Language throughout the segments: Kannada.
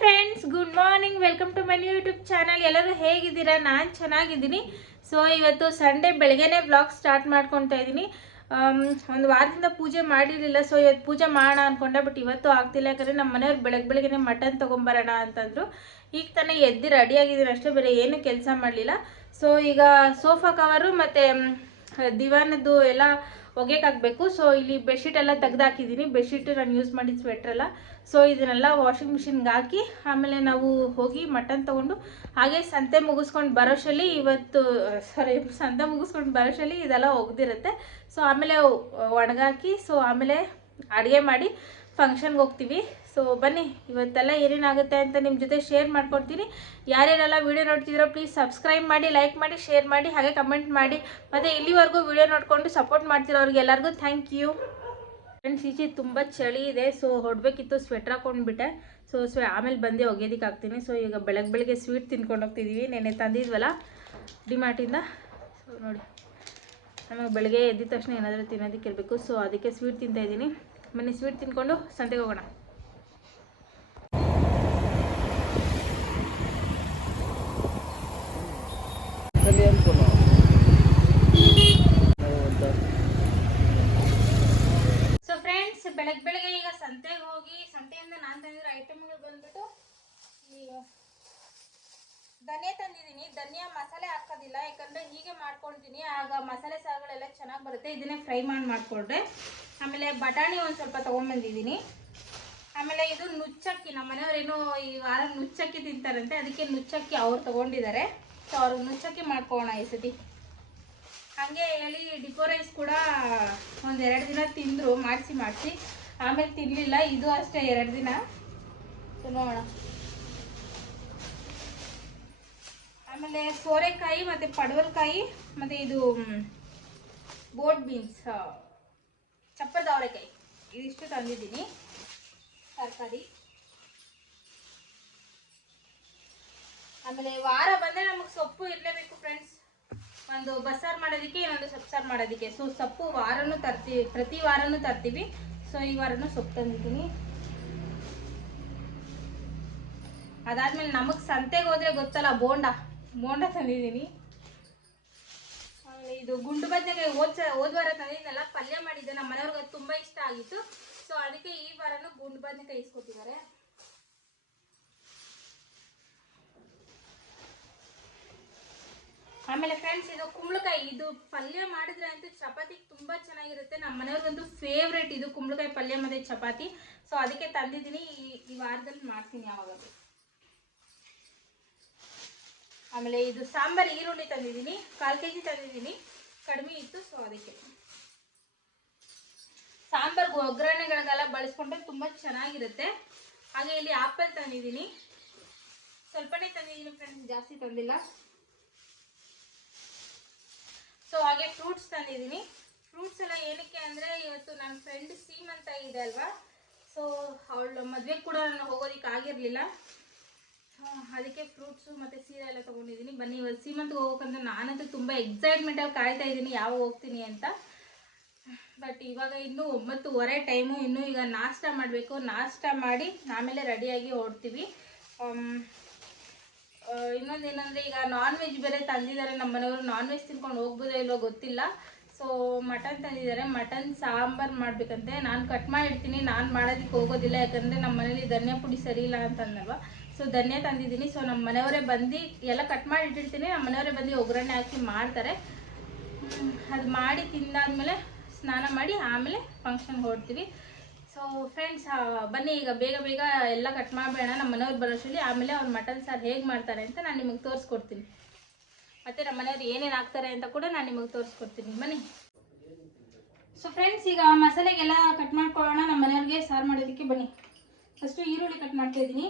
Friends, good morning. Welcome to my YouTube channel. ಎಲ್ಲರೂ ಹೇಗಿದ್ದೀರಾ? ನಾನು ಚೆನ್ನಾಗಿದ್ದೀನಿ. ಸೊ ಇವತ್ತು ಸಂಡೇ ಬೆಳಗ್ಗೆನೇ ವ್ಲಾಗ್ ಸ್ಟಾರ್ಟ್ ಮಾಡ್ಕೊತಾ ಇದ್ದೀನಿ. ಒಂದು ವಾರದಿಂದ ಪೂಜೆ ಮಾಡಿರಲಿಲ್ಲ. ಸೊ ಇವತ್ತು ಪೂಜೆ ಮಾಡೋಣ ಅಂದ್ಕೊಂಡೆ, ಬಟ್ ಇವತ್ತು ಆಗ್ತಿಲ್ಲ. ಯಾಕಂದರೆ ನಮ್ಮ ಮನೆಯವ್ರು ಬೆಳಗ್ಗೆನೇ ಮಟನ್ ತೊಗೊಂಬರೋಣ ಅಂತಂದರು. ಈಗ ತಾನೇ ಎದ್ದು ರೆಡಿಯಾಗಿದ್ದೀನಿ ಅಷ್ಟೇ, ಬೇರೆ ಏನು ಕೆಲಸ ಮಾಡಲಿಲ್ಲ. ಸೊ ಈಗ ಸೋಫಾ ಕವರು ಮತ್ತು ದಿವಾನದ್ದು ಎಲ್ಲ ಒಗೆಕಾಗಬೇಕು. ಸೊ ಇಲ್ಲಿ ಬೆಡ್ಶೀಟ್ ಎಲ್ಲ ತೆಗ್ದಾಕಿದ್ದೀನಿ. ಬೆಡ್ಶೀಟ್ ನಾನು ಯೂಸ್ ಮಾಡಿದ ಸ್ವೆಟ್ರೆಲ್ಲ. ಸೊ ಇದನ್ನೆಲ್ಲ ವಾಷಿಂಗ್ ಮಿಷಿನ್ಗೆ ಹಾಕಿ ಆಮೇಲೆ ನಾವು ಹೋಗಿ ಮಟನ್ ತೊಗೊಂಡು ಹಾಗೆ ಸಂತೆ ಮುಗಿಸ್ಕೊಂಡು ಬರೋಷಲ್ಲಿ ಸಂತೆ ಮುಗಿಸ್ಕೊಂಡು ಬರೋಷಲ್ಲಿ ಇದೆಲ್ಲ ಒಗ್ದಿರುತ್ತೆ. ಸೊ ಆಮೇಲೆ ಒಣಗಾಕಿ ಸೊ ಆಮೇಲೆ ಅಡುಗೆ ಮಾಡಿ ಫಂಕ್ಷನ್ಗೆ ಹೋಗ್ತೀವಿ. ಸೊ ಬನ್ನಿ, ಇವತ್ತೆಲ್ಲ ಏನೇನಾಗುತ್ತೆ ಅಂತ ನಿಮ್ಮ ಜೊತೆ ಶೇರ್ ಮಾಡ್ಕೊಡ್ತೀನಿ. ಯಾರ್ಯಾರೆಲ್ಲ ವೀಡಿಯೋ ನೋಡ್ತಿದ್ರೋ ಪ್ಲೀಸ್ ಸಬ್ಸ್ಕ್ರೈಬ್ ಮಾಡಿ, ಲೈಕ್ ಮಾಡಿ, ಶೇರ್ ಮಾಡಿ, ಹಾಗೆ ಕಮೆಂಟ್ ಮಾಡಿ. ಮತ್ತು ಇಲ್ಲಿವರೆಗೂ ವೀಡಿಯೋ ನೋಡಿಕೊಂಡು ಸಪೋರ್ಟ್ ಮಾಡ್ತಿರೋ ಅವ್ರಿಗೆಲ್ಲರಿಗೂ ಥ್ಯಾಂಕ್ ಯು. ಫ್ರೆಂಡ್ಸ್, ಈಚೆ ತುಂಬ ಚಳಿ ಇದೆ. ಸೊ ಹೊರಬೇಕಿತ್ತು, ಸ್ವೆಟ್ರ್ ಹಾಕೊಂಡ್ಬಿಟ್ಟೆ. ಸೊ ಆಮೇಲೆ ಬಂದು ಒಗೆಯೋದಕ್ಕೆ ಹಾಕ್ತೀನಿ. ಸೊ ಈಗ ಬೆಳಗ್ಗೆ ಸ್ವೀಟ್ ತಿನ್ಕೊಂಡು ಹೋಗ್ತಿದ್ದೀವಿ. ನೆನ್ನೆ ತಂದಿದ್ವಲ್ಲ ಡಿಮಾರ್ಟಿಂದ. ಸೊ ನೋಡಿ, ನಮಗೆ ಬೆಳಗ್ಗೆ ಎದ್ದ ತಕ್ಷಣ ಏನಾದರೂ ತಿನ್ನೋದಕ್ಕೆ ಇರಬೇಕು. ಸೊ ಅದಕ್ಕೆ ಸ್ವೀಟ್ ತಿಂತಾಯಿದ್ದೀನಿ. ಬನ್ನಿ ಸ್ವೀಟ್ ತಿನ್ಕೊಂಡು ಸಂತೆಗೆ ಹೋಗೋಣ. ಸೊ ಫ್ರೆಂಡ್ಸ್, ಬೆಳಗ್ಗೆ ಈಗ ಸಂತೆಗೆ ಹೋಗಿ ಸಂತೆಯಿಂದ ನಾನು ತಂದಿರೋ ಐಟಮ್ಗಳು ಬಂದ್ಬಿಟ್ಟು ಈ ಧನಿಯಾ ತಂದಿದ್ದೀನಿ. ಧನಿಯಾ ಮಸಾಲೆ ಹಾಕೋದಿಲ್ಲ, ಯಾಕಂದರೆ ಹೀಗೆ ಮಾಡ್ಕೊಳ್ತೀನಿ, ಆಗ ಮಸಾಲೆ ಸಾರುಗಳೆಲ್ಲ ಚೆನ್ನಾಗಿ ಬರುತ್ತೆ. ಇದನ್ನೇ ಫ್ರೈ ಮಾಡ್ಕೊಂಡ್ರೆ. ಆಮೇಲೆ ಬಟಾಣಿ ಒಂದು ಸ್ವಲ್ಪ ತೊಗೊಂಬಂದಿದ್ದೀನಿ. ಆಮೇಲೆ ಇದು ನುಚ್ಚಕ್ಕಿ, ನಮ್ಮ ಮನೆಯವರೇನು ಈ ವಾರ ನುಚ್ಚಕ್ಕಿ ತಿಂತಾರಂತೆ, ಅದಕ್ಕೆ ನುಚ್ಚಕ್ಕಿ ಅವ್ರು ತೊಗೊಂಡಿದ್ದಾರೆ. ಸೊ ಅವ್ರಿಗೆ ನುಚ್ಚಕ್ಕಿ ಮಾಡ್ಕೊಳ್ಳೋಣ ಈ ಸತಿ. ಹಾಗೆ ಹೇಳಿ ಡಿಪೋ ರೈಸ್ ಕೂಡ ಒಂದೆರಡು ದಿನ ತಿಂದರು, ಮಾಡಿಸಿ ಆಮೇಲೆ ತಿನ್ನಲಿಲ್ಲ. ಇದು ಅಷ್ಟೇ 2 ದಿನ. ನೋಡೋಣ. ಆಮೇಲೆ ಸೋರೆಕಾಯಿ ಮತ್ತು ಪಡವಲಕಾಯಿ ಮತ್ತು ಇದು ಬೋಟ್ ಬೀನ್ಸ್, ಚಪ್ಪದ ಅವರೆಕಾಯಿ, ಇದಿಷ್ಟು ತಂದಿದ್ದೀನಿ ತರಕಾರಿ. ಆಮೇಲೆ ವಾರ ಬಂದರೆ ನಮಗೆ ಸೊಪ್ಪು ಇರಲೇಬೇಕು ಫ್ರೆಂಡ್ಸ್. ಒಂದು ಬಸ್ಸಾರು ಮಾಡೋದಕ್ಕೆ, ಇನ್ನೊಂದು ಸೊಪ್ಪು ಮಾಡೋದಕ್ಕೆ. ಸೊ ಸೊಪ್ಪು ವಾರನೂ ತರ್ತೀವಿ, ಪ್ರತಿ ವಾರನೂ ತರ್ತೀವಿ. ಸೊ ಈ ವಾರನೂ ಸೊಪ್ಪು ತಂದಿದ್ದೀನಿ. ಅದಾದಮೇಲೆ ನಮಗೆ ಸಂತೆಗೆ ಹೋದರೆ ಗೊತ್ತಲ್ಲ, ಬೋಂಡ ತಂದಿದ್ದೀನಿ. ಆಮೇಲೆ ಇದು ಗುಂಡು ಬದನೆಕಾಯಿ ಹೋದ ವಾರ ತಂದಿದ್ದೀನಲ್ಲ, ಪಲ್ಯ ಮಾಡಿದ್ದೆ. ನಮ್ಮ ಮನೆಯವ್ರಿಗೆ ಅದು ತುಂಬ ಇಷ್ಟ ಆಗಿತ್ತು. ಸೊ ಅದಕ್ಕೆ ಈ ವಾರನೂ ಗುಂಡು ಬದನೆಕಾಯಿ ಇಸ್ಕೊತಿದ್ದಾರೆ. ಆಮೇಲೆ ಫ್ರೆಂಡ್ಸ್, ಇದು ಕುಂಬಳಕಾಯಿ. ಇದು ಪಲ್ಯ ಮಾಡಿದ್ರೆ ಅಂತೂ ಚಪಾತಿಗೆ ತುಂಬ ಚೆನ್ನಾಗಿರುತ್ತೆ. ನಮ್ಮ ಮನೆಯವ್ರಿಗಂತೂ ಫೇವ್ರೇಟ್ ಇದು ಕುಂಬಳಕಾಯಿ ಪಲ್ಯ ಮತ್ತು ಚಪಾತಿ. ಸೊ ಅದಕ್ಕೆ ತಂದಿದ್ದೀನಿ. ಈ ವಾರದಲ್ಲಿ ಮಾಡ್ತೀನಿ ಯಾವಾಗಲೂ. ಆಮೇಲೆ ಇದು ಸಾಂಬಾರು ಈರುಳ್ಳಿ ತಂದಿದ್ದೀನಿ, 1/4 kg ತಂದಿದ್ದೀನಿ. ಕಡಿಮೆ ಇತ್ತು, ಸೊ ಅದಕ್ಕೆ. ಸಾಂಬಾರ್ಗೆ ಒಗ್ಗರಣೆಗಳಿಗೆಲ್ಲ ಬಳಸ್ಕೊಂಡ್ರೆ ತುಂಬ ಚೆನ್ನಾಗಿರುತ್ತೆ. ಹಾಗೆ ಇಲ್ಲಿ ಆಪಲ್ ತಂದಿದ್ದೀನಿ, ಸ್ವಲ್ಪನೇ ತಂದಿದ್ದೀನಿ ಫ್ರೆಂಡ್ಸ್, ಜಾಸ್ತಿ ತಂದಿಲ್ಲ. ಸೊ ಹಾಗೆ ಫ್ರೂಟ್ಸ್ ತಂದಿದ್ದೀನಿ. ಫ್ರೂಟ್ಸ್ ಎಲ್ಲ ಏನಕ್ಕೆ ಅಂದರೆ, ಇವತ್ತು ನನ್ನ ಫ್ರೆಂಡ್ ಸೀಮಂತ ಇದೆ ಅಲ್ವಾ. ಸೊ ಅವಳ ಮದುವೆಗೆ ಕೂಡ ನಾನು ಹೋಗೋದಕ್ಕೆ ಆಗಿರಲಿಲ್ಲ. ಅದಕ್ಕೆ ಫ್ರೂಟ್ಸು ಮತ್ತು ಸೀರೆ ಎಲ್ಲ ತೊಗೊಂಡಿದ್ದೀನಿ. ಬನ್ನಿ, ಇವತ್ತು ಸೀಮಂತಿಗೆ ಹೋಗೋಕ್ಕಂತ ನಾನಂತೂ ತುಂಬ ಎಕ್ಸೈಟ್ಮೆಂಟಾಗಿ ಕಾಯ್ತಾ ಇದ್ದೀನಿ, ಯಾವಾಗ ಹೋಗ್ತೀನಿ ಅಂತ. ಬಟ್ ಇವಾಗ ಇನ್ನೂ 9:30 ಟೈಮು. ಇನ್ನೂ ಈಗ ನಾಷ್ಟ ಮಾಡಬೇಕು. ನಾಷ್ಟ ಮಾಡಿ ಆಮೇಲೆ ರೆಡಿಯಾಗಿ ಹೊರಡ್ತೀವಿ. ಇನ್ನೊಂದೇನೆಂದರೆ, ಈಗ ನಾನ್ ವೆಜ್ ಬೇರೆ ತಂದಿದ್ದಾರೆ ನಮ್ಮ ಮನೆಯವರು. ನಾನ್ ವೆಜ್ ತಿನ್ಕೊಂಡು ಹೋಗ್ಬೋದೋ ಇಲ್ಲೋ ಗೊತ್ತಿಲ್ಲ. ಸೊ ಮಟನ್ ತಂದಿದ್ದಾರೆ, ಮಟನ್ ಸಾಂಬಾರು ಮಾಡಬೇಕಂತೆ. ನಾನು ಕಟ್ ಮಾಡಿರ್ತೀನಿ, ನಾನು ಮಾಡೋದಕ್ಕೆ ಹೋಗೋದಿಲ್ಲ, ಯಾಕಂದರೆ ನಮ್ಮ ಮನೇಲಿ ಧನಿಯಾ ಪುಡಿ ಸರಿ ಇಲ್ಲ ಅಂತಂದಲ್ವ. ಸೊ ಧನಿಯಾ ತಂದಿದ್ದೀನಿ. ಸೊ ನಮ್ಮ ಮನೆಯವರೇ ಬಂದು ಎಲ್ಲ ಕಟ್ ಮಾಡಿ ಇಟ್ಟಿರ್ತೀನಿ, ನಮ್ಮ ಮನೆಯವರೇ ಬಂದು ಒಗ್ಗರಣೆ ಹಾಕಿ ಮಾಡ್ತಾರೆ. ಅದು ಮಾಡಿ ತಿಂದಾದ್ಮೇಲೆ ಸ್ನಾನ ಮಾಡಿ ಆಮೇಲೆ ಫಂಕ್ಷನ್ಗೆ ಹೊರಡ್ತೀವಿ. ಸೊ ಫ್ರೆಂಡ್ಸ್, ಬನ್ನಿ ಈಗ ಬೇಗ ಎಲ್ಲ ಕಟ್ ಮಾಡಬೇಡ, ನಮ್ಮ ಮನೆಯವ್ರು ಬರೋಷ್ಟರಲ್ಲಿ. ಆಮೇಲೆ ಅವ್ರು ಮಟನ್ ಸಾರು ಹೇಗೆ ಮಾಡ್ತಾರೆ ಅಂತ ನಾನು ನಿಮಗೆ ತೋರಿಸ್ಕೊಡ್ತೀನಿ. ಮತ್ತು ನಮ್ಮ ಮನೆಯವ್ರು ಏನೇನು ಹಾಕ್ತಾರೆ ಅಂತ ಕೂಡ ನಾನು ನಿಮಗೆ ತೋರಿಸ್ಕೊಡ್ತೀನಿ. ಬನ್ನಿ. ಸೊ ಫ್ರೆಂಡ್ಸ್, ಈಗ ಮಸಾಲೆಗೆಲ್ಲ ಕಟ್ ಮಾಡ್ಕೊಳ್ಳೋಣ. ನಮ್ಮ ಮನೆಯವ್ರಿಗೆ ಸಾರು ಮಾಡೋದಕ್ಕೆ ಬನ್ನಿ. ಫಸ್ಟು ಈರುಳ್ಳಿ ಕಟ್ ಮಾಡ್ತಾಯಿದ್ದೀನಿ.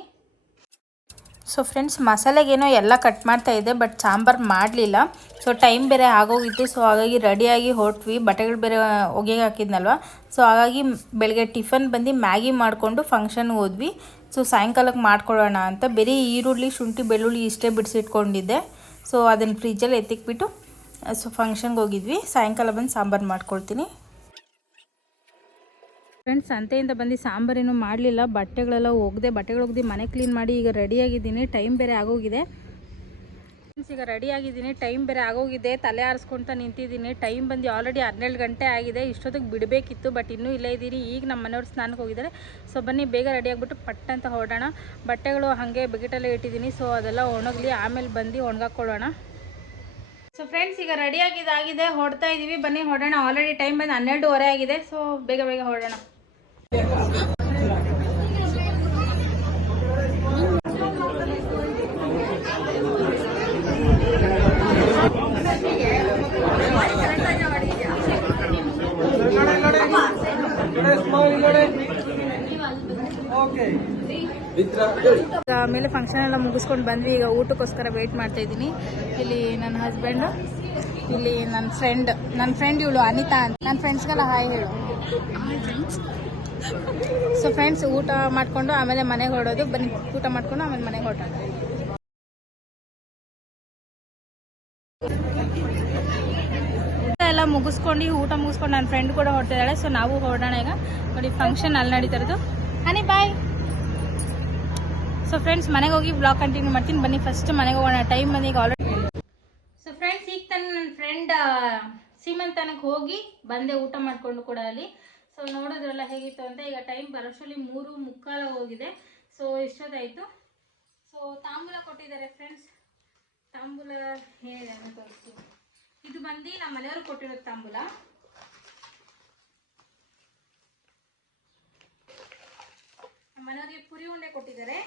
ಸೊ ಫ್ರೆಂಡ್ಸ್, ಮಸಾಲೆಗೇನೋ ಎಲ್ಲ ಕಟ್ ಮಾಡ್ತಾಯಿದ್ದೆ, ಬಟ್ ಸಾಂಬಾರು ಮಾಡಲಿಲ್ಲ. ಸೊ ಟೈಮ್ ಬೇರೆ ಆಗೋಗಿತ್ತು. ಸೊ ಹಾಗಾಗಿ ರೆಡಿಯಾಗಿ ಹೊರಟ್ವಿ. ಬಟ್ಟೆಗಳು ಬೇರೆ ಒಗೆಗೆ ಹಾಕಿದ್ನಲ್ವ. ಸೊ ಹಾಗಾಗಿ ಬೆಳಗ್ಗೆ ಟಿಫನ್ ಬಂದು ಮ್ಯಾಗಿ ಮಾಡಿಕೊಂಡು ಫಂಕ್ಷನ್ಗೆ ಹೋದ್ವಿ. ಸೊ ಸಾಯಂಕಾಲಕ್ಕೆ ಮಾಡ್ಕೊಳ್ಳೋಣ ಅಂತ ಬರೀ ಈರುಳ್ಳಿ, ಶುಂಠಿ, ಬೆಳ್ಳುಳ್ಳಿ ಇಷ್ಟೇ ಬಿಡಿಸಿಟ್ಕೊಂಡಿದ್ದೆ. ಸೊ ಅದನ್ನು ಫ್ರಿಜ್ಜಲ್ಲಿ ಎತ್ತಿಕ್ಬಿಟ್ಟು ಸೊ ಫಂಕ್ಷನ್ಗೆ ಹೋಗಿದ್ವಿ. ಸಾಯಂಕಾಲ ಬಂದು ಸಾಂಬಾರು ಮಾಡ್ಕೊಳ್ತೀನಿ. ಫ್ರೆಂಡ್ಸ್ ಸಂತೆಯಿಂದ ಬಂದು ಸಾಂಬಾರೇನು ಮಾಡಲಿಲ್ಲ, ಬಟ್ಟೆಗಳೆಲ್ಲ ಒಗ್ದು ಮನೆ ಕ್ಲೀನ್ ಮಾಡಿ ಈಗ ರೆಡಿಯಾಗಿದ್ದೀನಿ. ಟೈಮ್ ಬೇರೆ ಆಗೋಗಿದೆ ಫ್ರೆಂಡ್ಸ್, ಈಗ ರೆಡಿಯಾಗಿದ್ದೀನಿ. ಟೈಮ್ ಬೇರೆ ಆಗೋಗಿದೆ, ತಲೆ ಆರಿಸ್ಕೊಳ್ತಾ ನಿಂತಿದ್ದೀನಿ. ಟೈಮ್ ಬಂದು ಆಲ್ರೆಡಿ 12 ಗಂಟೆ ಆಗಿದೆ. ಇಷ್ಟೊತ್ತಿಗೆ ಬಿಡಬೇಕಿತ್ತು, ಬಟ್ ಇನ್ನೂ ಇಲ್ಲೇ ಇದ್ದೀನಿ. ಈಗ ನಮ್ಮ ಮನೆಯವ್ರು ಸ್ನಾನಕ್ಕೆ ಹೋಗಿದ್ದಾರೆ. ಸೊ ಬನ್ನಿ ಬೇಗ ರೆಡಿ ಆಗಿಬಿಟ್ಟು ಪಟ್ ಅಂತ ಹೊರಡೋಣ. ಬಟ್ಟೆಗಳು ಹಾಗೆ ಬಕೆಟಲ್ಲೇ ಇಟ್ಟಿದ್ದೀನಿ, ಸೊ ಅದೆಲ್ಲ ಒಣಗಲಿ, ಆಮೇಲೆ ಬಂದು ಒಣಗಾಕೊಳ್ಳೋಣ. ಸೊ ಫ್ರೆಂಡ್ಸ್, ಈಗ ರೆಡಿಯಾಗಿದೆ, ಹೊರಡ್ತಾ ಇದ್ದೀವಿ. ಬನ್ನಿ ಹೊರಡೋಣ. ಆಲ್ರೆಡಿ ಟೈಮ್ ಬಂದು 12:30 ಆಗಿದೆ. ಸೊ ಬೇಗ ಹೊರಡೋಣ. ಆಮೇಲೆ ಫಂಕ್ಷನ್ ಎಲ್ಲ ಮುಗಿಸ್ಕೊಂಡು ಬಂದ್ವಿ. ಈಗ ಊಟಕ್ಕೋಸ್ಕರ ವೆಯ್ಟ್ ಮಾಡ್ತಾ ಇದ್ದೀನಿ. ಇಲ್ಲಿ ನನ್ನ ಹಸ್ಬೆಂಡು, ಇಲ್ಲಿ ನನ್ನ ಫ್ರೆಂಡ್ ಇವಳು ಅನಿತಾ ಅಂತ. ನನ್ನ ಫ್ರೆಂಡ್ಸ್ಗೆಲ್ಲ ಹಾಯ್ ಹೇಳು. ಸೊ ಫ್ರೆಂಡ್ಸ್, ಊಟ ಮಾಡಿಕೊಂಡು ಆಮೇಲೆ ಮನೆಗೆ ಹೊರಡೋದು. ಬನ್ನಿ ಊಟ ಮಾಡಿಕೊಂಡು ಆಮೇಲೆ ಮನೆಗೆ ಹೊರಡೋಣ. ಎಲ್ಲ ಮುಗಿಸ್ಕೊಂಡು ಊಟ ಮುಗಿಸ್ಕೊಂಡು ನನ್ನ ಫ್ರೆಂಡ್ ಕೂಡ ಹೊರಟಿದ್ದಾಳೆ. ಸೊ ನಾವು ಹೊರಡೋಣ ಈಗ. ನೋಡಿ ಫಂಕ್ಷನ್ ಅಲ್ಲಿ ನಡೀತಾ ಇರೋದು. ಹನಿ ಬಾಯ್. ಸೊ ಫ್ರೆಂಡ್ಸ್, ಮನೆಗೆ ಹೋಗಿ ಬ್ಲಾಗ್ ಕಂಟಿನ್ಯೂ ಮಾಡ್ತೀನಿ. ಬನ್ನಿ ಫಸ್ಟ್ ಮನೆಗೆ ಹೋಗೋಣ. ಟೈಮ್ ಬಂದು ಈಗ ಆಲ್ರೆಡಿ. ಸೊ ಫ್ರೆಂಡ್ಸ್, ಈಗ ತಾನು ನನ್ನ ಫ್ರೆಂಡ್ ಸೀಮಂತನಕ್ಕೆ ಹೋಗಿ ಬಂದೆ, ಊಟ ಮಾಡಿಕೊಂಡು ಕೂಡ ಅಲ್ಲಿ. ಸೊ ನೋಡೋದ್ರೆಲ್ಲ ಹೇಗಿತ್ತು ಅಂತ. ಈಗ ಟೈಮ್ ಬರೋಷ್ಟರಲ್ಲಿ 3:45 ಹೋಗಿದೆ. ಸೊ ಇಷ್ಟೊತ್ತಾಯಿತು. ಸೊ ತಾಂಬೂಲ ಕೊಟ್ಟಿದ್ದಾರೆ ಫ್ರೆಂಡ್ಸ್. ತಾಂಬೂಲ ಏನಿದೆ ಅಂತ ತೋರಿಸ್ತೀನಿ. ಇದು ಬಂದು ನಮ್ಮ ಮನೆಯವರು ಕೊಟ್ಟಿರೋದು ತಾಂಬೂಲ. ನಮ್ಮ ಮನೆಯವರಿಗೆ ಪುರಿ ಉಂಡೆ ಕೊಟ್ಟಿದ್ದಾರೆ,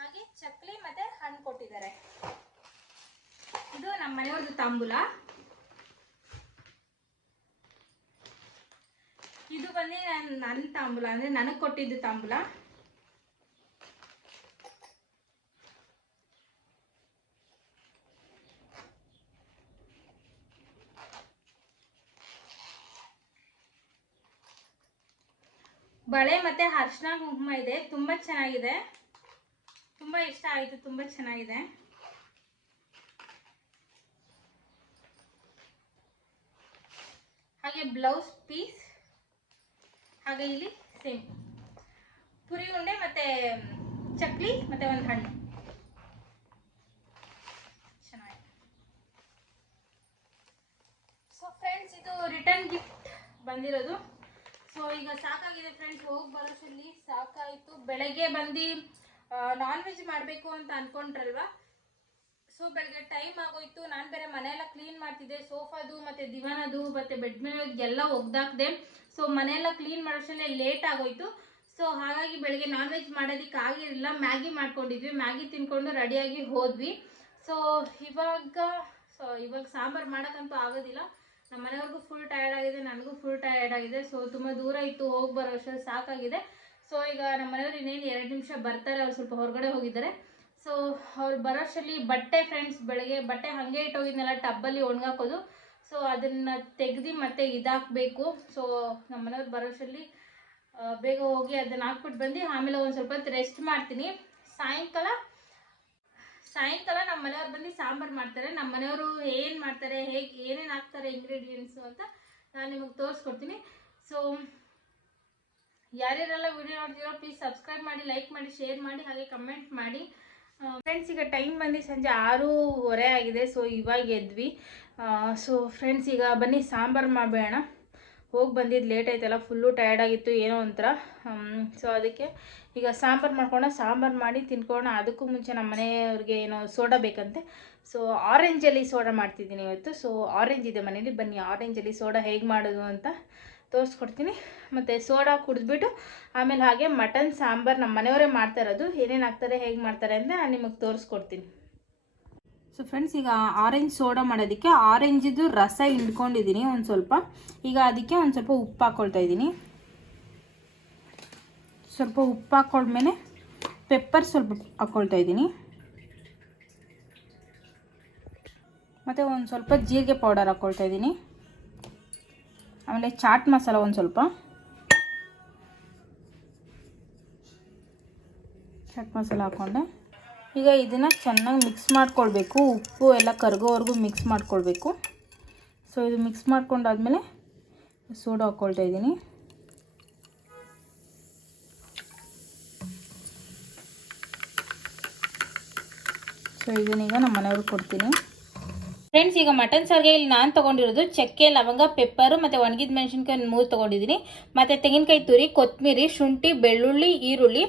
ಹಾಗೆ ಚಕ್ಲಿ ಮತ್ತೆ ಹಣ್ಣು ಕೊಟ್ಟಿದ್ದಾರೆ. ಇದು ನಮ್ಮ ಮನೆಯವ್ರದ್ದು ತಾಂಬೂಲ. ಇದು ಬಂದು ನನ್ನ ತಾಂಬೂಲ, ಅಂದ್ರೆ ನನಗೆ ಕೊಟ್ಟಿದ್ದು ತಾಂಬೂಲ. ಬಳೆ ಮತ್ತೆ ಅರಿಶಿನ ಕುಂಕುಮ ಇದೆ, ತುಂಬಾ ಚೆನ್ನಾಗಿದೆ, ತುಂಬಾ ಇಷ್ಟ ಆಯಿತು, ತುಂಬಾ ಚೆನ್ನಾಗಿದೆ. ಹಾಗೆ ಬ್ಲೌಸ್ ಪೀಸ್, ಹಾಗೆ ಇಲ್ಲಿ ಸೇಮ್ ಪುರಿ ಉಂಡೆ ಮತ್ತೆ ಚಕ್ಲಿ ಮತ್ತೆ ಒಂದು ಹಣ್ಣು. ಚೆನ್ನಾಗಿದೆ. ಸೊ ಫ್ರೆಂಡ್ಸ್, ಇದು ರಿಟರ್ನ್ ಗಿಫ್ಟ್ ಬಂದಿರೋದು. ಸೊ ಈಗ ಸಾಕಾಗಿದೆ ಫ್ರೆಂಡ್ಸ್, ಹೋಗಿ ಬರೋಷ್ಟರಲ್ಲಿ ಸಾಕಾಯಿತು. ಬೆಳಗ್ಗೆ ಬಂದು ನಾನ್ ವೆಜ್ ಮಾಡಬೇಕು ಅಂತ ಅನ್ಕೊಂಡ್ರಲ್ವಾ. ಸೊ ಬೆಳಗ್ಗೆ ಟೈಮ್ ಆಗೋಯ್ತು. ನಾನು ಬೇರೆ ಮನೆಯೆಲ್ಲ ಕ್ಲೀನ್ ಮಾಡ್ತಿದ್ದೆ, ಸೋಫಾದು ಮತ್ತು ದಿವಾನದು ಮತ್ತು ಬೆಡ್ ಮೇಲೆ ಎಲ್ಲ ಒಗ್ದಾಕ್ದೆ. ಸೊ ಮನೆಯೆಲ್ಲ ಕ್ಲೀನ್ ಮಾಡೋಷ್ಟರಲ್ಲೇ ಲೇಟ್ ಆಗೋಯ್ತು. ಸೊ ಹಾಗಾಗಿ ಬೆಳಗ್ಗೆ ನಾನ್ ವೆಜ್ ಮಾಡೋದಕ್ಕೆ ಆಗಿರಲಿಲ್ಲ. ಮ್ಯಾಗಿ ಮಾಡ್ಕೊಂಡಿದ್ವಿ, ಮ್ಯಾಗಿ ತಿನ್ಕೊಂಡು ರೆಡಿಯಾಗಿ ಹೋದ್ವಿ. ಸೊ ಇವಾಗ ಸಾಂಬಾರು ಮಾಡೋಕ್ಕಂತೂ ಆಗೋದಿಲ್ಲ. ನಮ್ಮ ಮನೆಯವ್ರಿಗೂ ಫುಲ್ ಟಯರ್ಡ್ ಆಗಿದೆ, ನನಗೂ ಫುಲ್ ಟಯರ್ಡ್ ಆಗಿದೆ. ಸೊ ತುಂಬ ದೂರ ಇತ್ತು, ಹೋಗಿ ಬರೋ ಅಷ್ಟರಲ್ಲಿ ಸಾಕಾಗಿದೆ. ಸೊ ಈಗ ನಮ್ಮ ಮನೆಯವ್ರು ಇನ್ನೇನು 2 ನಿಮಿಷ ಬರ್ತಾರೆ. ಅವ್ರು ಸ್ವಲ್ಪ ಹೊರಗಡೆ ಹೋಗಿದ್ದಾರೆ. ಸೊ ಅವ್ರು ಬರೋಷ್ಟರಲ್ಲಿ ಬಟ್ಟೆ ಫ್ರೆಂಡ್ಸ್, ಬೆಳಗ್ಗೆ ಬಟ್ಟೆ ಹಾಗೆ ಇಟ್ಟೋಗಿದ್ನೆಲ್ಲ ಟಬ್ಬಲ್ಲಿ ಒಣಗಾಕೋದು. ಸೊ ಅದನ್ನು ತೆಗ್ದು ಮತ್ತೆ ಇದಾಕಬೇಕು. ಸೊ ನಮ್ಮ ಮನೆಯವ್ರು ಬರೋಷ್ಟರಲ್ಲಿ ಬೇಗ ಹೋಗಿ ಅದನ್ನು ಹಾಕ್ಬಿಟ್ಟು ಬಂದು ಆಮೇಲೆ ಒಂದು ಸ್ವಲ್ಪ ಹೊತ್ತು ರೆಸ್ಟ್ ಮಾಡ್ತೀನಿ. ಸಾಯಂಕಾಲ ನಮ್ಮ ಮನೆಯವ್ರು ಬಂದು ಸಾಂಬಾರು ಮಾಡ್ತಾರೆ. ನಮ್ಮ ಮನೆಯವರು ಏನು ಮಾಡ್ತಾರೆ, ಏನೇನು ಹಾಕ್ತಾರೆ ಇಂಗ್ರೀಡಿಯೆಂಟ್ಸು ಅಂತ ನಾನು ನಿಮಗೆ ತೋರಿಸ್ಕೊಡ್ತೀನಿ. ಸೊ ಯಾರ್ಯಾರೆಲ್ಲ ವಿಡಿಯೋ ನೋಡ್ತೀರೋ ಪ್ಲೀಸ್ ಸಬ್ಸ್ಕ್ರೈಬ್ ಮಾಡಿ, ಲೈಕ್ ಮಾಡಿ, ಶೇರ್ ಮಾಡಿ, ಹಾಗೆ ಕಮೆಂಟ್ ಮಾಡಿ. ಫ್ರೆಂಡ್ಸ್, ಈಗ ಟೈಮ್ ಬಂದು ಸಂಜೆ 6:30 ಆಗಿದೆ. ಸೊ ಇವಾಗ ಎದ್ವಿ. ಸೊ ಫ್ರೆಂಡ್ಸ್, ಈಗ ಬನ್ನಿ ಸಾಂಬಾರು ಮಾಡಬೇಡ. ಹೋಗಿ ಬಂದಿದ್ದು ಲೇಟ್ ಆಯ್ತಲ್ಲ, ಫುಲ್ಲು ಟಯರ್ಡ್ ಆಗಿತ್ತು, ಏನೋ ಒಂಥರ. ಸೊ ಅದಕ್ಕೆ ಈಗ ಸಾಂಬಾರು ಮಾಡಿ ತಿನ್ಕೊಳ್ಳೋಣ. ಅದಕ್ಕೂ ಮುಂಚೆ ನಮ್ಮ ಮನೆಯವ್ರಿಗೆ ಏನೋ ಸೋಡಾ ಬೇಕಂತೆ. ಸೊ ಆರೆಂಜಲ್ಲಿ ಸೋಡಾ ಮಾಡ್ತಿದ್ದೀನಿ ಇವತ್ತು. ಸೊ ಆರೆಂಜ್ ಇದೆ ಮನೇಲಿ. ಬನ್ನಿ ಆರೆಂಜಲ್ಲಿ ಸೋಡಾ ಹೇಗೆ ಮಾಡೋದು ಅಂತ ತೋರಿಸ್ಕೊಡ್ತೀನಿ. ಮತ್ತು ಸೋಡಾ ಕುಡಿದ್ಬಿಟ್ಟು ಆಮೇಲೆ ಹಾಗೆ ಮಟನ್ ಸಾಂಬಾರು ನಮ್ಮ ಮನೆಯವರೇ ಮಾಡ್ತಾ ಇರೋದು. ಏನೇನು ಹಾಕ್ತಾರೆ, ಹೇಗೆ ಮಾಡ್ತಾರೆ ಅಂತ ನಾನು ನಿಮಗೆ ತೋರಿಸ್ಕೊಡ್ತೀನಿ. ಸೊ ಫ್ರೆಂಡ್ಸ್, ಈಗ ಆರೆಂಜ್ ಸೋಡಾ ಮಾಡೋದಕ್ಕೆ ಆರೆಂಜಿದು ರಸ ಹಿಂಡ್ಕೊಂಡಿದ್ದೀನಿ ಒಂದು ಸ್ವಲ್ಪ. ಈಗ ಅದಕ್ಕೆ ಒಂದು ಸ್ವಲ್ಪ ಉಪ್ಪು ಹಾಕ್ಕೊಳ್ತಾ ಇದ್ದೀನಿ. ಸ್ವಲ್ಪ ಉಪ್ಪು ಹಾಕ್ಕೊಂಡ್ಮೇಲೆ ಪೆಪ್ಪರ್ ಸ್ವಲ್ಪ ಹಾಕ್ಕೊಳ್ತಾ ಇದ್ದೀನಿ. ಮತ್ತು ಒಂದು ಸ್ವಲ್ಪ ಜೀರಿಗೆ ಪೌಡರ್ ಹಾಕ್ಕೊಳ್ತಾ ಇದ್ದೀನಿ. ಆಮೇಲೆ ಚಾಟ್ ಮಸಾಲ ಒಂದು ಸ್ವಲ್ಪ, ಚಾಟ್ ಮಸಾಲ ಹಾಕ್ಕೊಂಡೆ. ಈಗ ಇದನ್ನು ಚೆನ್ನಾಗಿ ಮಿಕ್ಸ್ ಮಾಡ್ಕೊಳ್ಬೇಕು. ಉಪ್ಪು ಎಲ್ಲ ಕರಗೋವರೆಗೂ ಮಿಕ್ಸ್ ಮಾಡ್ಕೊಳ್ಬೇಕು. ಸೊ ಇದು ಮಿಕ್ಸ್ ಮಾಡ್ಕೊಂಡಾದ್ಮೇಲೆ ಸೋಡಾ ಹಾಕ್ಕೊಳ್ತಾ ಇದ್ದೀನಿ. ಸೊ ಇದನ್ನೀಗ ನಮ್ಮ ಮನೆಯವ್ರಿಗೆ ಕೊಡ್ತೀನಿ. ಫ್ರೆಂಡ್ಸ್, ಈಗ ಮಟನ್ ಸಾರಿಗೆ ಇಲ್ಲಿ ನಾನು ತೊಗೊಂಡಿರೋದು ಚಕ್ಕೆ, ಲವಂಗ, ಪೆಪ್ಪರು ಮತ್ತು ಒಣಗಿದ ಮೆಣಸಿನ್ಕಾಯಿ 3 ತೊಗೊಂಡಿದ್ದೀನಿ. ಮತ್ತು ತೆಂಗಿನಕಾಯಿ ತುರಿ, ಕೊತ್ತಂಬರಿ, ಶುಂಠಿ, ಬೆಳ್ಳುಳ್ಳಿ, ಈರುಳ್ಳಿ,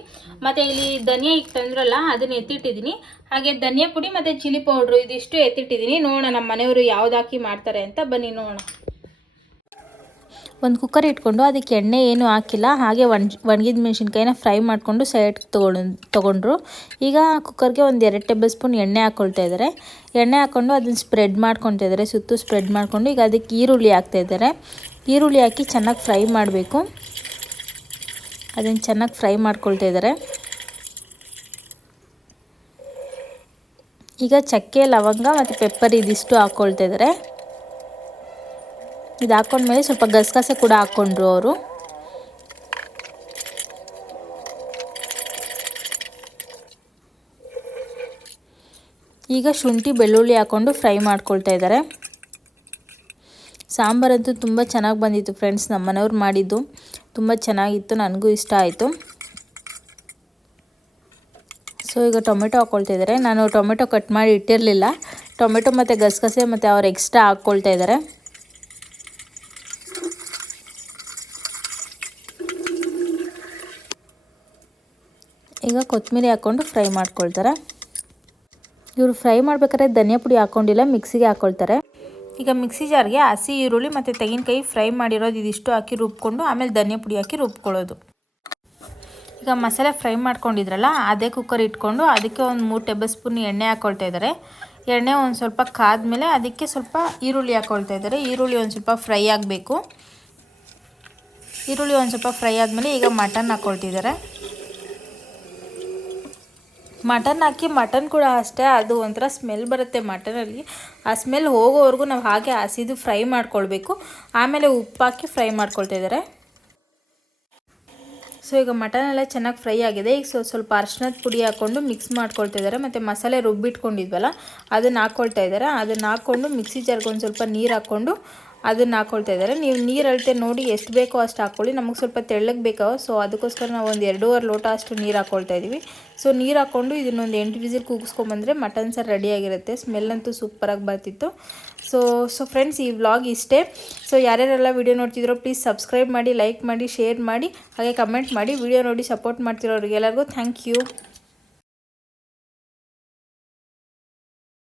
ಮತ್ತು ಇಲ್ಲಿ ಧನಿಯಾ ಈಗ ತಂದ್ರಲ್ಲ ಅದನ್ನು ಎತ್ತಿಟ್ಟಿದ್ದೀನಿ. ಹಾಗೆ ಧನಿಯಾ ಪುಡಿ ಮತ್ತು ಚಿಲ್ಲಿ ಪೌಡ್ರು ಇದಿಷ್ಟು ಎತ್ತಿಟ್ಟಿದ್ದೀನಿ. ನೋಡೋಣ ನಮ್ಮ ಮನೆಯವರು ಯಾವ್ದು ಹಾಕಿ ಮಾಡ್ತಾರೆ ಅಂತ, ಬನ್ನಿ ನೋಡೋಣ. ಒಂದು ಕುಕ್ಕರ್ ಇಟ್ಕೊಂಡು ಅದಕ್ಕೆ ಎಣ್ಣೆ ಏನು ಹಾಕಿಲ್ಲ, ಹಾಗೆ ಒಣಗಿದ ಮೆಣಸಿನ್ಕಾಯಿನ ಫ್ರೈ ಮಾಡಿಕೊಂಡು ಸೈಡ್ಗೆ ತೊಗೊಂಡ್ರು. ಈಗ ಕುಕ್ಕರ್ಗೆ ಒಂದು 2 ಟೇಬಲ್ ಸ್ಪೂನ್ ಎಣ್ಣೆ ಹಾಕ್ಕೊಳ್ತಾ ಇದ್ದಾರೆ. ಎಣ್ಣೆ ಹಾಕ್ಕೊಂಡು ಅದನ್ನು ಸ್ಪ್ರೆಡ್ ಮಾಡ್ಕೊಳ್ತಾ ಇದ್ದಾರೆ, ಸುತ್ತು ಸ್ಪ್ರೆಡ್ ಮಾಡಿಕೊಂಡು ಈಗ ಅದಕ್ಕೆ ಈರುಳ್ಳಿ ಹಾಕ್ತಾಯಿದ್ದಾರೆ. ಈರುಳ್ಳಿ ಹಾಕಿ ಚೆನ್ನಾಗಿ ಫ್ರೈ ಮಾಡಬೇಕು. ಅದನ್ನು ಚೆನ್ನಾಗಿ ಫ್ರೈ ಮಾಡ್ಕೊಳ್ತಾ ಇದ್ದಾರೆ. ಈಗ ಚಕ್ಕೆ, ಲವಂಗ ಮತ್ತು ಪೆಪ್ಪರ್ ಇದಿಷ್ಟು ಹಾಕ್ಕೊಳ್ತಾ ಇದ್ದಾರೆ. ಇದು ಹಾಕ್ಕೊಂಡ್ಮೇಲೆ ಸ್ವಲ್ಪ ಗಸಗಸೆ ಕೂಡ ಹಾಕ್ಕೊಂಡ್ರು ಅವರು. ಈಗ ಶುಂಠಿ, ಬೆಳ್ಳುಳ್ಳಿ ಹಾಕ್ಕೊಂಡು ಫ್ರೈ ಮಾಡ್ಕೊಳ್ತಾ ಇದ್ದಾರೆ. ಸಾಂಬಾರಂತೂ ತುಂಬ ಚೆನ್ನಾಗಿ ಬಂದಿತ್ತು ಫ್ರೆಂಡ್ಸ್. ನಮ್ಮ ಮನೆಯವ್ರು ಮಾಡಿದ್ದು ತುಂಬ ಚೆನ್ನಾಗಿತ್ತು, ನನಗೂ ಇಷ್ಟ ಆಯಿತು. ಸೊ ಈಗ ಟೊಮೆಟೊ ಹಾಕ್ಕೊಳ್ತಾ ಇದ್ದಾರೆ. ನಾನು ಟೊಮೆಟೊ ಕಟ್ ಮಾಡಿ ಇಟ್ಟಿರಲಿಲ್ಲ. ಟೊಮೆಟೊ ಮತ್ತು ಗಸಗಸೆ ಮತ್ತು ಅವ್ರು ಎಕ್ಸ್ಟ್ರಾ ಹಾಕ್ಕೊಳ್ತಾ ಇದ್ದಾರೆ. ಈಗ ಕೊತ್ತಂಬರಿ ಹಾಕ್ಕೊಂಡು ಫ್ರೈ ಮಾಡ್ಕೊಳ್ತಾರೆ. ಇವರು ಫ್ರೈ ಮಾಡ್ಬೇಕಾದ್ರೆ ಧನಿಯಾ ಪುಡಿ ಹಾಕ್ಕೊಂಡಿಲ್ಲ, ಮಿಕ್ಸಿಗೆ ಹಾಕ್ಕೊಳ್ತಾರೆ. ಈಗ ಮಿಕ್ಸಿ ಜಾರ್ಗೆ ಹಸಿ ಈರುಳ್ಳಿ ಮತ್ತು ತೆಂಗಿನಕಾಯಿ ಫ್ರೈ ಮಾಡಿರೋದು ಇದಿಷ್ಟು ಹಾಕಿ ರುಬ್ಕೊಂಡು ಆಮೇಲೆ ಧನಿಯಾ ಪುಡಿ ಹಾಕಿ ರುಬ್ಕೊಳ್ಳೋದು. ಈಗ ಮಸಾಲೆ ಫ್ರೈ ಮಾಡ್ಕೊಂಡಿದ್ರಲ್ಲ ಅದೇ ಕುಕ್ಕರ್ ಇಟ್ಕೊಂಡು ಅದಕ್ಕೆ ಒಂದು 3 ಟೇಬಲ್ ಸ್ಪೂನ್ ಎಣ್ಣೆ ಹಾಕ್ಕೊಳ್ತಾ ಇದ್ದಾರೆ. ಎಣ್ಣೆ ಒಂದು ಸ್ವಲ್ಪ ಕಾದ್ಮೇಲೆ ಅದಕ್ಕೆ ಸ್ವಲ್ಪ ಈರುಳ್ಳಿ ಹಾಕ್ಕೊಳ್ತಾ ಇದ್ದಾರೆ. ಈರುಳ್ಳಿ ಒಂದು ಸ್ವಲ್ಪ ಫ್ರೈ ಆಗಬೇಕು. ಈರುಳ್ಳಿ ಒಂದು ಸ್ವಲ್ಪ ಫ್ರೈ ಆದಮೇಲೆ ಈಗ ಮಟನ್ ಹಾಕ್ಕೊಳ್ತಿದ್ದಾರೆ. ಮಟನ್ ಹಾಕಿ, ಮಟನ್ ಕೂಡ ಅಷ್ಟೇ, ಅದು ಒಂಥರ ಸ್ಮೆಲ್ ಬರುತ್ತೆ ಮಟನಲ್ಲಿ. ಆ ಸ್ಮೆಲ್ ಹೋಗೋವರೆಗೂ ನಾವು ಹಾಗೆ ಹಸಿದು ಫ್ರೈ ಮಾಡ್ಕೊಳ್ಬೇಕು. ಆಮೇಲೆ ಉಪ್ಪು ಹಾಕಿ ಫ್ರೈ ಮಾಡ್ಕೊಳ್ತಾ ಇದ್ದಾರೆ. ಸೊ ಈಗ ಮಟನ್ ಎಲ್ಲ ಚೆನ್ನಾಗಿ ಫ್ರೈ ಆಗಿದೆ. ಈಗ ಸ್ವಲ್ಪ ಅರಿಶಿನದ ಪುಡಿ ಹಾಕ್ಕೊಂಡು ಮಿಕ್ಸ್ ಮಾಡ್ಕೊಳ್ತಾ ಇದ್ದಾರೆ. ಮತ್ತು ಮಸಾಲೆ ರುಬ್ಬಿಟ್ಕೊಂಡಿದ್ವಲ್ಲ ಅದನ್ನು ಹಾಕ್ಕೊಳ್ತಾ ಇದ್ದಾರೆ. ಅದನ್ನು ಹಾಕ್ಕೊಂಡು ಮಿಕ್ಸಿ ಜಾರ್ಗೆ ಒಂದು ಸ್ವಲ್ಪ ನೀರು ಹಾಕ್ಕೊಂಡು ಅದನ್ನು ಹಾಕ್ಕೊಳ್ತಾ ಇದ್ದಾರೆ. ನೀವು ನೀರು ಅಳತೆ ನೋಡಿ ಎಷ್ಟು ಬೇಕೋ ಅಷ್ಟು ಹಾಕ್ಕೊಳ್ಳಿ. ನಮಗೆ ಸ್ವಲ್ಪ ತೆಳ್ಳಗೆ ಬೇಕಾವ, ಸೊ ಅದಕ್ಕೋಸ್ಕರ ನಾವು ಒಂದು 2.5 ಲೋಟ ಅಷ್ಟು ನೀರು ಹಾಕ್ಕೊಳ್ತಾ ಇದ್ದೀವಿ. ಸೊ ನೀರು ಹಾಕ್ಕೊಂಡು ಇದನ್ನೊಂದು 8 ವಿಸಿಲ್ ಕೂಗಿಸ್ಕೊಂಬಂದರೆ ಮಟನ್ ಸಾರು ರೆಡಿಯಾಗಿರುತ್ತೆ. ಸ್ಮೆಲ್ ಅಂತೂ ಸೂಪರಾಗಿ ಬರ್ತಿತ್ತು. ಸೊ ಫ್ರೆಂಡ್ಸ್, ಈ ವ್ಲಾಗ್ ಇಷ್ಟೇ. ಸೊ ಯಾರ್ಯಾರೆಲ್ಲ ವಿಡಿಯೋ ನೋಡ್ತಿದ್ರೋ ಪ್ಲೀಸ್ ಸಬ್ಸ್ಕ್ರೈಬ್ ಮಾಡಿ, ಲೈಕ್ ಮಾಡಿ, ಶೇರ್ ಮಾಡಿ, ಹಾಗೆ ಕಮೆಂಟ್ ಮಾಡಿ. ವಿಡಿಯೋ ನೋಡಿ ಸಪೋರ್ಟ್ ಮಾಡ್ತಿರೋರಿಗೆಲ್ಲರಿಗೂ ಥ್ಯಾಂಕ್ ಯು.